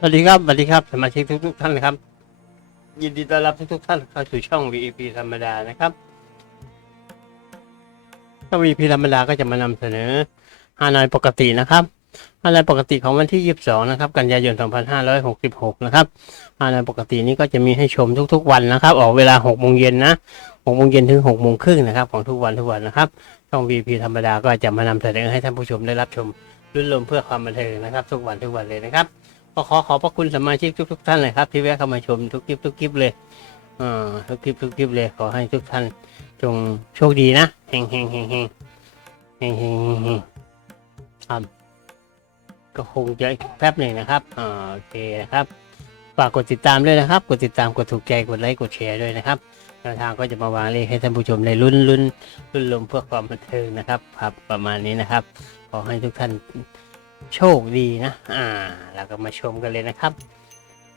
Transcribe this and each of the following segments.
สวัสดีครับ สวัสดีครับ สมาชิกทุกทุกๆท่านนะครับ ยินดีต้อนรับทุกทุกๆท่านเข้าสู่ช่อง VEP ธรรมดานะครับช่อง VEP ธรรมดาก็จะมานำเสนอฮานอยปกตินะครับฮานอยปกติของวันที่ 22 นะครับ กันยายน 2566 นะครับฮานอยปกตินี้ก็จะมีให้ชมทุก ๆ วันนะครับ ออกเวลา6โมงเย็นนะ6โมงเย็นถึง6โมงครึ่งนะครับของทุกวันทุกวันนะครับ ช่อง VEP ธรรมดาก็จะมานำเสนอให้ท่านผู้ชมได้รับชมรุ่นลมเพื่อความบันเทิงนะครับ ทุกวันทุกวันเลยนะครับ ก็ขอขอบพระคุณสมาชิกทุกทุกท่านเลยครับ ที่แวะเข้ามาชมทุกคลิปทุกคลิปเลยเออทุกคลิปทุกคลิปเลยขอให้ทุกท่านจงโชคดีนะเฮงเฮงเฮงเฮงเฮงเฮงเฮงครับก็คงจะแป๊บหนึ่งนะครับอ่าโอเคนะครับฝากกดติดตามด้วยนะครับ กดติดตามกดถูกใจกดไลค์กดแชร์ด้วยนะครับแนวทางก็จะมาวางเลขให้ท่านผู้ชมในรุ่นรุ่นรุ่นลมเพื่อความบันเทิงนะครับครับประมาณนี้นะครับ ขอให้ทุกท่าน โชคดีนะ อ่า เราก็มาชมกันเลยนะครับ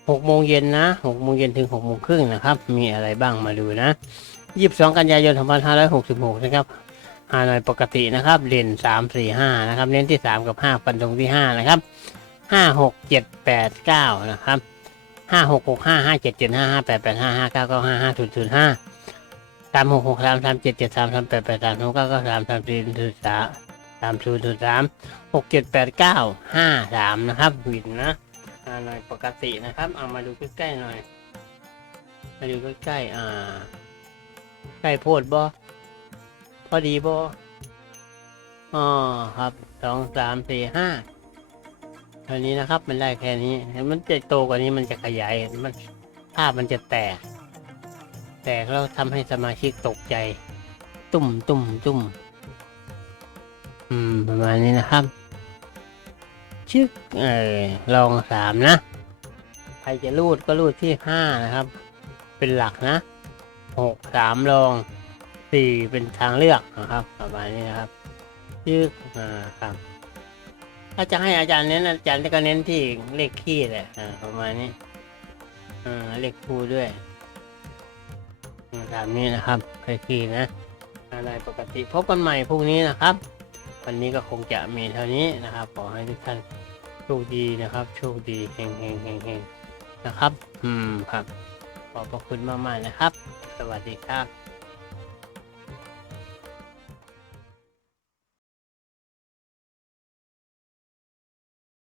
หกโมงเย็นนะหกโมงเย็นถึงหกโมงครึ่งนะครับ มีอะไรบ้างมาดูนะยี่สิบสองกันยายนสองพันห้าร้อยหกสิบหกนะครับฮานอยปกตินะครับเด่นสามสี่ห้านะครับ เน้นที่สามกับห้าฟันตรงที่ห้านะครับห้าหกเจ็ดแปดเก้านะครับห้าหกหกห้าห้าเจ็ดเจ็ดห้าห้าแปดแปดห้าห้าเก้าเก้าห้าห้าศูนย์ศูนย์ห้าสามหกหกสามสามเจ็ดเจ็ดสามสามแปดแปดสามสองเก้าเก้าสามสามสี่ศูนย์สาม สามศูนย์ศูนย์สามหกเจ็ดแปดเก้าห้าสามนะครับวินนะอ่าหน่อยปกตินะครับ เอามาดูใกล้ๆหน่อย มาดูใกล้ๆอ่า ใกล้โพดบ่พอดีบ่อ๋อครับสองสามสี่ห้าเท่านี้นะครับ มันได้แค่นี้เห็นมันจะโตกว่านี้มันจะขยายมันภาพมันจะแตก แตกแล้วทำให้สมาชิกตกใจ ตุ่มตุ่มตุ่ม อืม ประมาณนี้นะครับ ชึกเออลองสามนะ ใครจะรูดก็รูดที่ห้านะครับ เป็นหลักนะหกสามลองสี่เป็นทางเลือกนะครับ ประมาณนี้นะครับชึกอ่าครับถ้าจะให้อาจารย์เน้นอาจารย์ก็เน้นที่เลขคี่แหละประมาณนี้อ่าเลขคู่ด้วยอืมตามนี้นะครับเลขคี่นะอะไรปกติพบกันใหม่พรุ่งนี้นะครับ วันนี้ก็คงจะมีเท่านี้นะครับ ขอให้ทุกท่านโชคดีนะครับ โชคดีเฮงเฮงเฮงเฮงนะครับ อืมครับ ขอบพระคุณมากๆนะครับ สวัสดีครับ